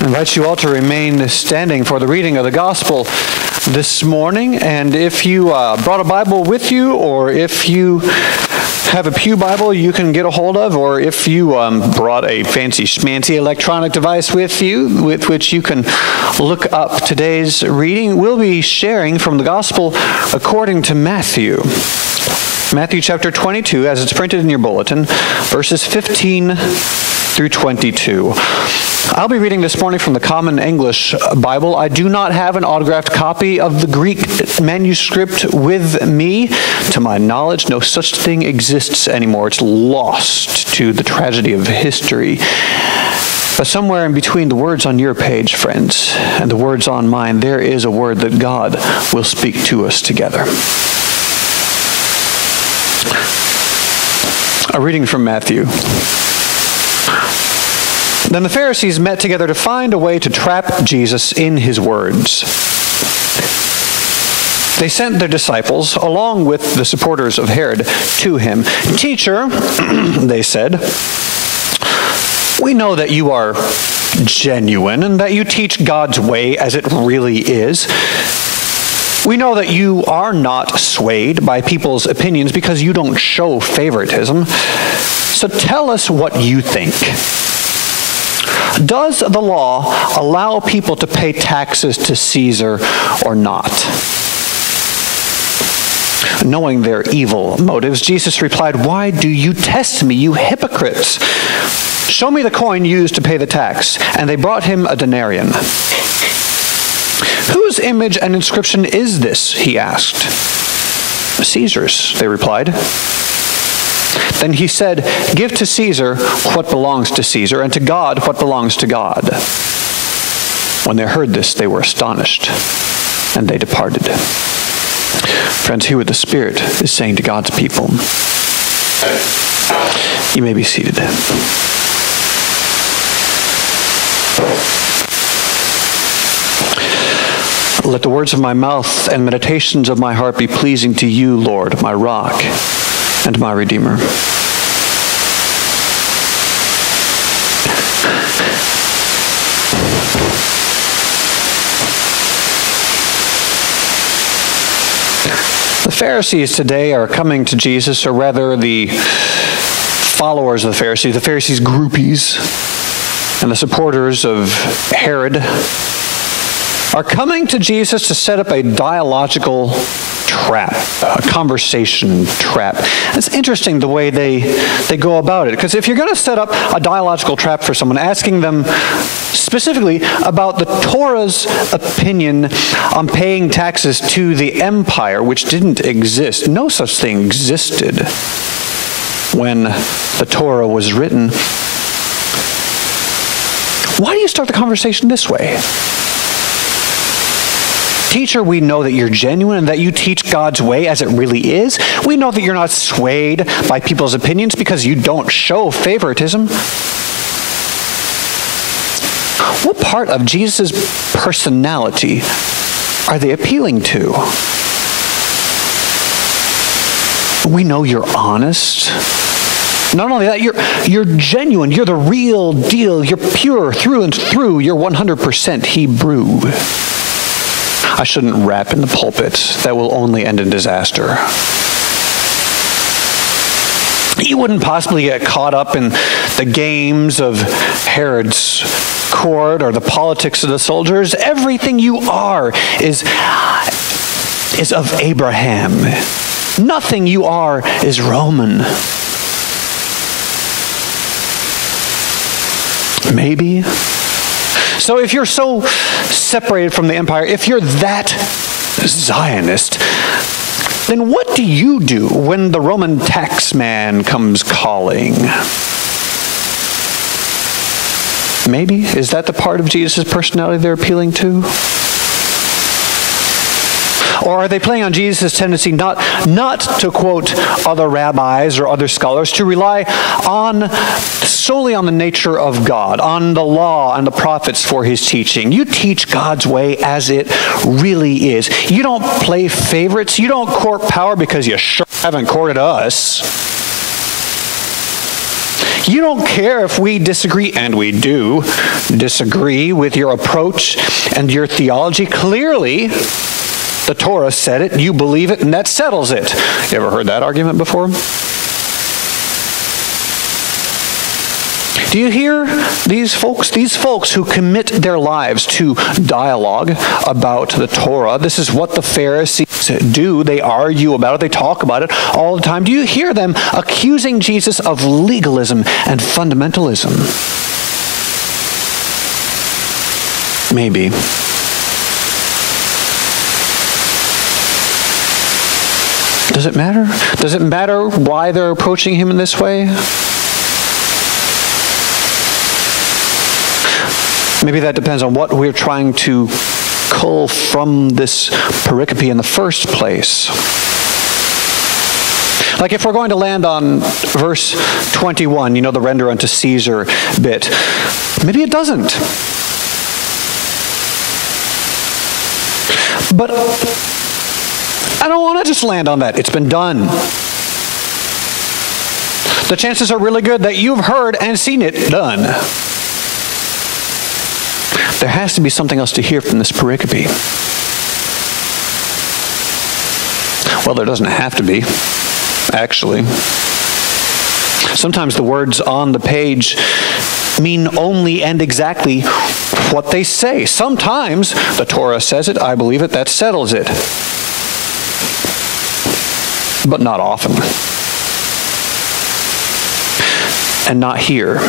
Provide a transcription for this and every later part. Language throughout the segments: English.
I invite you all to remain standing for the reading of the gospel this morning. And if you brought a Bible with you, or if you have a pew Bible you can get a hold of, or if you brought a fancy schmancy electronic device with you with which you can look up today's reading, we'll be sharing from the gospel according to Matthew. Matthew chapter 22, as it's printed in your bulletin, verses 15 through 22. I'll be reading this morning from the Common English Bible. I do not have an autographed copy of the Greek manuscript with me. To my knowledge, no such thing exists anymore. It's lost to the tragedy of history. But somewhere in between the words on your page, friends, and the words on mine, there is a word that God will speak to us together. A reading from Matthew. Then the Pharisees met together to find a way to trap Jesus in his words. They sent their disciples, along with the supporters of Herod, to him. "Teacher," they said, "we know that you are genuine and that you teach God's way as it really is. We know that you are not swayed by people's opinions because you don't show favoritism. So tell us what you think. Does the law allow people to pay taxes to Caesar or not?" Knowing their evil motives, Jesus replied, "Why do you test me, you hypocrites? Show me the coin used to pay the tax." And they brought him a denarius. "Whose image and inscription is this?" he asked. "Caesar's," they replied. Then he said, "Give to Caesar what belongs to Caesar, and to God what belongs to God." When they heard this, they were astonished, and they departed. Friends, hear what the Spirit is saying to God's people. You may be seated. Let the words of my mouth and meditations of my heart be pleasing to you, Lord, my rock and my Redeemer. The Pharisees today are coming to Jesus, or rather the followers of the Pharisees groupies, and the supporters of Herod are coming to Jesus to set up a dialogical trap, a conversation trap. It's interesting the way they go about it, because if you're going to set up a dialogical trap for someone, asking them specifically about the Torah's opinion on paying taxes to the empire, which didn't exist, no such thing existed when the Torah was written, why do you start the conversation this way? "Teacher, we know that you're genuine and that you teach God's way as it really is. We know that you're not swayed by people's opinions because you don't show favoritism." What part of Jesus' personality are they appealing to? We know you're honest. Not only that, you're genuine. You're the real deal. You're pure through and through. You're 100% Hebrew. I shouldn't rap in the pulpit. That will only end in disaster. You wouldn't possibly get caught up in the games of Herod's court or the politics of the soldiers. Everything you are is of Abraham. Nothing you are is Roman. Maybe. So if you're so separated from the empire, if you're that Zionist, then what do you do when the Roman tax man comes calling? Maybe. Is that the part of Jesus' personality they're appealing to? Or are they playing on Jesus' tendency not to quote other rabbis or other scholars, to rely solely on the nature of God, on the law and the prophets for his teaching? You teach God's way as it really is. You don't play favorites. You don't court power because you sure haven't courted us. You don't care if we disagree, and we do disagree with your approach and your theology. Clearly, the Torah said it, you believe it, and that settles it. You ever heard that argument before? Do you hear these folks who commit their lives to dialogue about the Torah? This is what the Pharisees do. They argue about it. They talk about it all the time. Do you hear them accusing Jesus of legalism and fundamentalism? Maybe. Does it matter? Does it matter why they're approaching him in this way? Maybe that depends on what we're trying to cull from this pericope in the first place. Like if we're going to land on verse 21, the render unto Caesar bit, maybe it doesn't. But I don't want to just land on that. It's been done. The chances are really good that you've heard and seen it done. There has to be something else to hear from this pericope. Well, there doesn't have to be, actually. Sometimes the words on the page mean only and exactly what they say. Sometimes the Torah says it, I believe it, that settles it. But not often. And not here.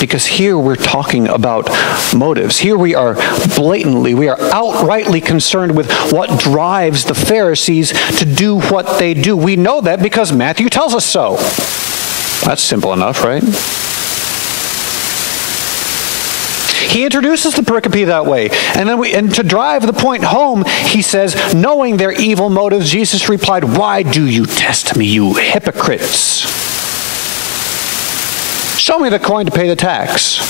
Because here we're talking about motives. Here we are outrightly concerned with what drives the Pharisees to do what they do. We know that because Matthew tells us so. That's simple enough, right? He introduces the pericope that way. And to drive the point home, he says, knowing their evil motives, Jesus replied, "Why do you test me, you hypocrites? Show me the coin to pay the tax."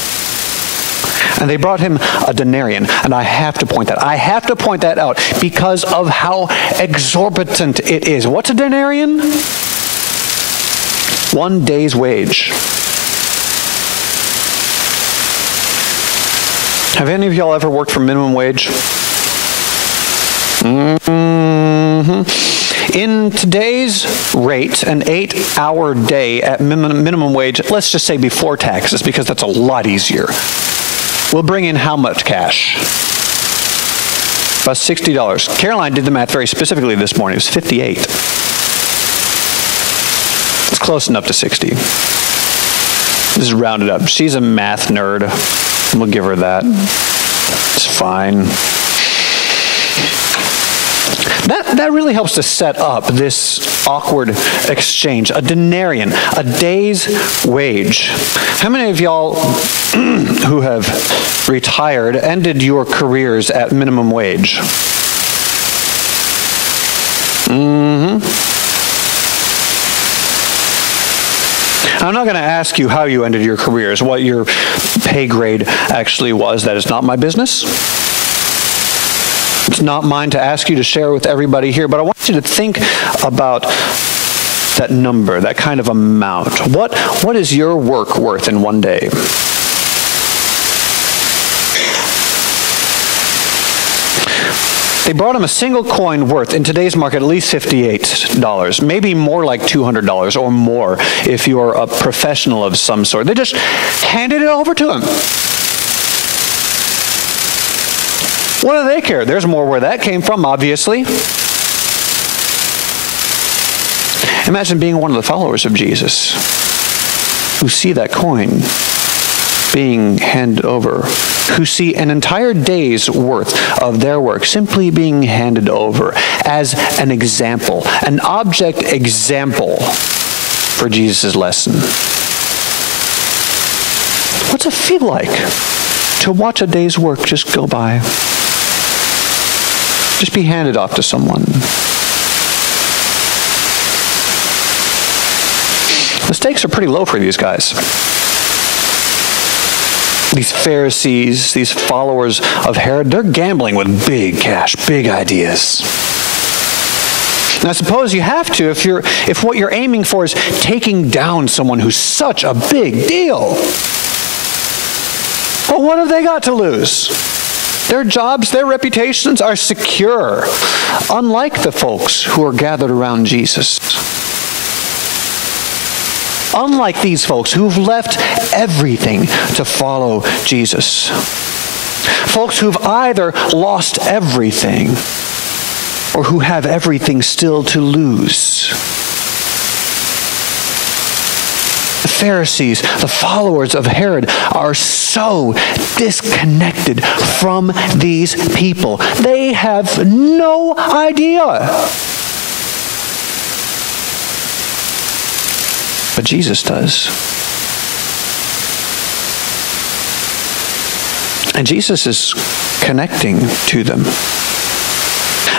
And they brought him a denarius. And I have to point that out because of how exorbitant it is. What's a denarius? 1 day's wage. Have any of y'all ever worked for minimum wage? In today's rate, an 8-hour day at minimum wage, let's just say before taxes, because that's a lot easier, will bring in how much cash? About $60. Caroline did the math very specifically this morning. It was 58. It's close enough to 60. This is rounded up. She's a math nerd. We'll give her that. It's fine. That really helps to set up this awkward exchange. A denarius, a day's wage. How many of y'all who have retired ended your careers at minimum wage? I'm not going to ask you how you ended your careers, what your pay grade actually was. That is not my business. It's not mine to ask you to share with everybody here, but I want you to think about that number, that kind of amount. What is your work worth in 1 day? They brought him a single coin worth, in today's market, at least $58, maybe more like $200 or more if you're a professional of some sort. They just handed it over to him. What do they care? There's more where that came from, obviously. Imagine being one of the followers of Jesus who see that coin being handed over, who see an entire day's worth of their work simply being handed over as an example, an object example for Jesus' lesson. What's it feel like to watch a day's work just go by? Just be handed off to someone. The stakes are pretty low for these guys. These Pharisees, these followers of Herod, they're gambling with big cash, big ideas. And I suppose you have to if what you're aiming for is taking down someone who's such a big deal. Well, what have they got to lose? Their jobs, their reputations are secure, unlike the folks who are gathered around Jesus. Unlike these folks who've left everything to follow Jesus. Folks who've either lost everything or who have everything still to lose. The Pharisees, the followers of Herod, are so disconnected from these people. They have no idea. But Jesus does. And Jesus is connecting to them.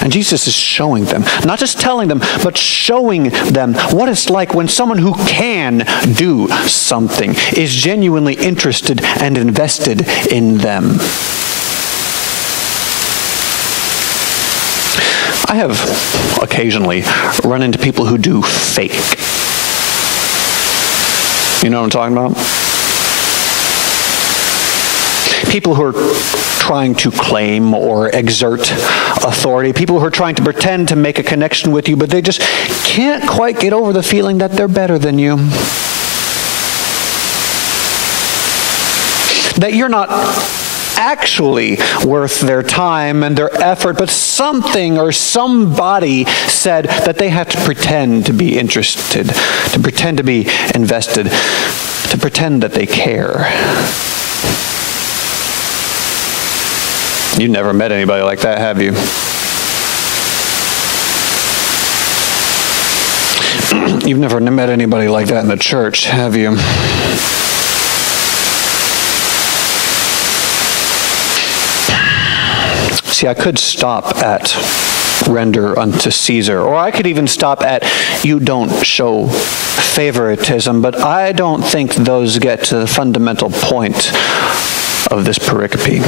And Jesus is showing them, not just telling them, but showing them what it's like when someone who can do something is genuinely interested and invested in them. I have occasionally run into people who do fake. You know what I'm talking about? People who are trying to claim or exert authority, people who are trying to pretend to make a connection with you, but they just can't quite get over the feeling that they're better than you. That you're not actually worth their time and their effort, but something or somebody said that they have to pretend to be interested, to pretend to be invested, to pretend that they care. You've never met anybody like that, have you? You've never met anybody like that in the church, have you? See, I could stop at render unto Caesar, or I could even stop at you don't show favoritism, but I don't think those get to the fundamental point of this pericope.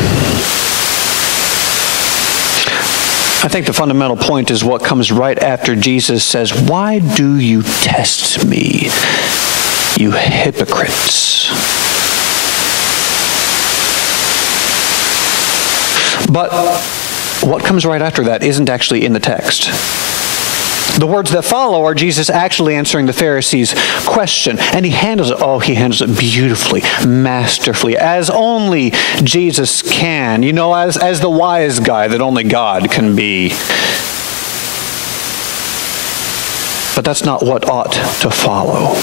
I think the fundamental point is what comes right after Jesus says, "Why do you test me, you hypocrites?" But what comes right after that isn't actually in the text. The words that follow are Jesus actually answering the Pharisees' question, and he handles it beautifully, masterfully, as only Jesus can. You know, as the wise guy that only God can be. But that's not what ought to follow.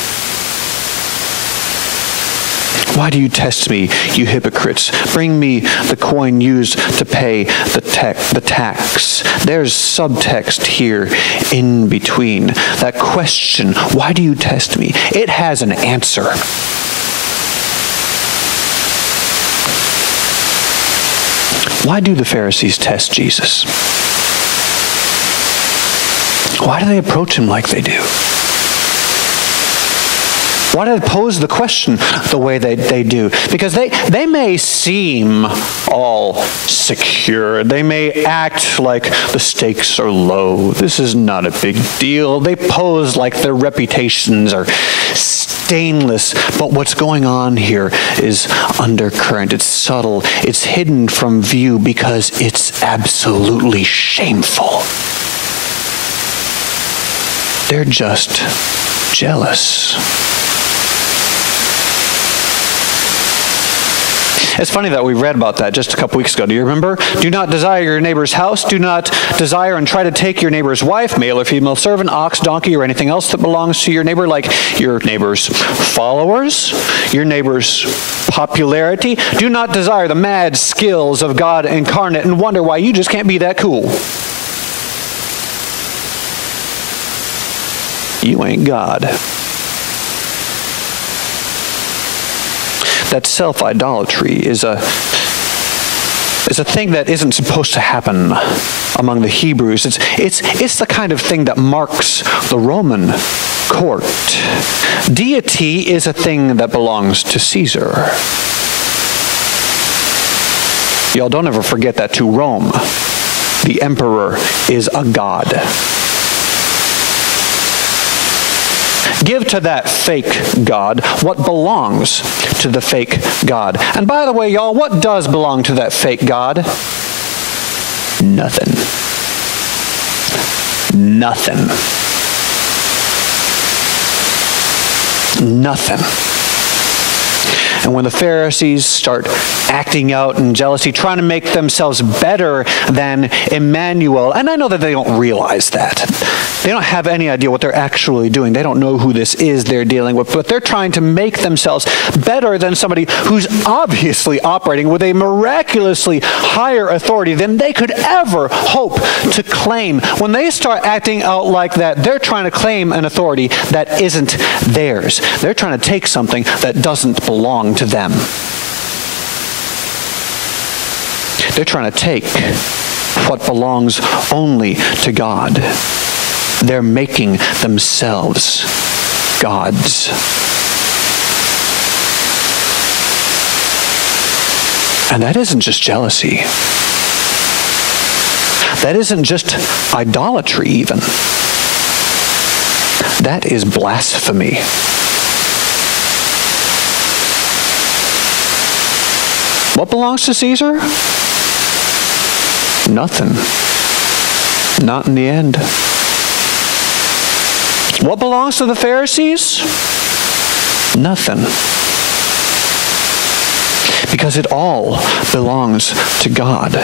Why do you test me, you hypocrites? Bring me the coin used to pay the tax. There's subtext here in between. That question, why do you test me? It has an answer. Why do the Pharisees test Jesus? Why do they approach him like they do? Why do they pose the question the way they do? Because they may seem all secure. They may act like the stakes are low. This is not a big deal. They pose like their reputations are stainless. But what's going on here is undercurrent. It's subtle. It's hidden from view because it's absolutely shameful. They're just jealous. It's funny that we read about that just a couple weeks ago. Do you remember? Do not desire your neighbor's house. Do not desire and try to take your neighbor's wife, male or female servant, ox, donkey, or anything else that belongs to your neighbor, like your neighbor's followers, your neighbor's popularity. Do not desire the mad skills of God incarnate and wonder why you just can't be that cool. You ain't God. That self-idolatry is a thing that isn't supposed to happen among the Hebrews. It's the kind of thing that marks the Roman court. Deity is a thing that belongs to Caesar. Y'all don't ever forget that to Rome, the emperor is a god. Give to that fake God what belongs to the fake God. And by the way, y'all, what does belong to that fake God? Nothing. Nothing. Nothing. And when the Pharisees start acting out in jealousy, trying to make themselves better than Emmanuel, and I know that they don't realize that. They don't have any idea what they're actually doing. They don't know who this is they're dealing with, but they're trying to make themselves better than somebody who's obviously operating with a miraculously higher authority than they could ever hope to claim. When they start acting out like that, they're trying to claim an authority that isn't theirs. They're trying to take something that doesn't belong to them. They're trying to take what belongs only to God. They're making themselves gods. And that isn't just jealousy. That isn't just idolatry even. That is blasphemy. What belongs to Caesar? Nothing. Not in the end. What belongs to the Pharisees? Nothing. Because it all belongs to God.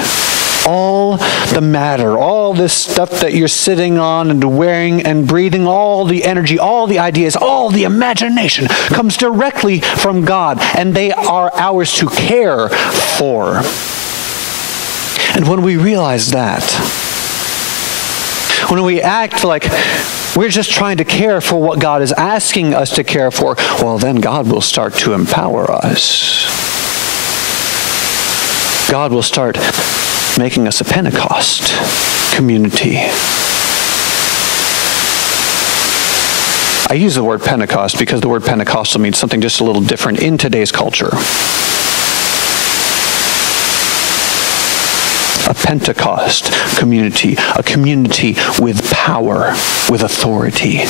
All the matter, all this stuff that you're sitting on and wearing and breathing, all the energy, all the ideas, all the imagination comes directly from God, and they are ours to care for. And when we realize that, when we act like we're just trying to care for what God is asking us to care for, well, then God will start to empower us. God will start making us a Pentecost community. I use the word Pentecost because the word Pentecostal means something just a little different in today's culture. A Pentecost community, a community with power, with authority.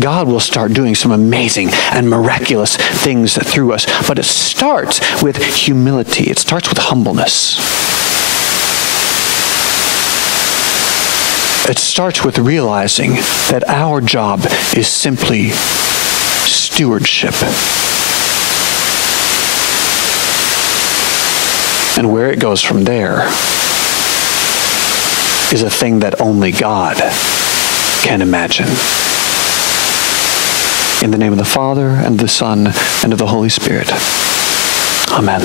God will start doing some amazing and miraculous things through us, but it starts with humility. It starts with humbleness. It starts with realizing that our job is simply stewardship. And where it goes from there is a thing that only God can imagine. In the name of the Father, and of the Son, and of the Holy Spirit. Amen.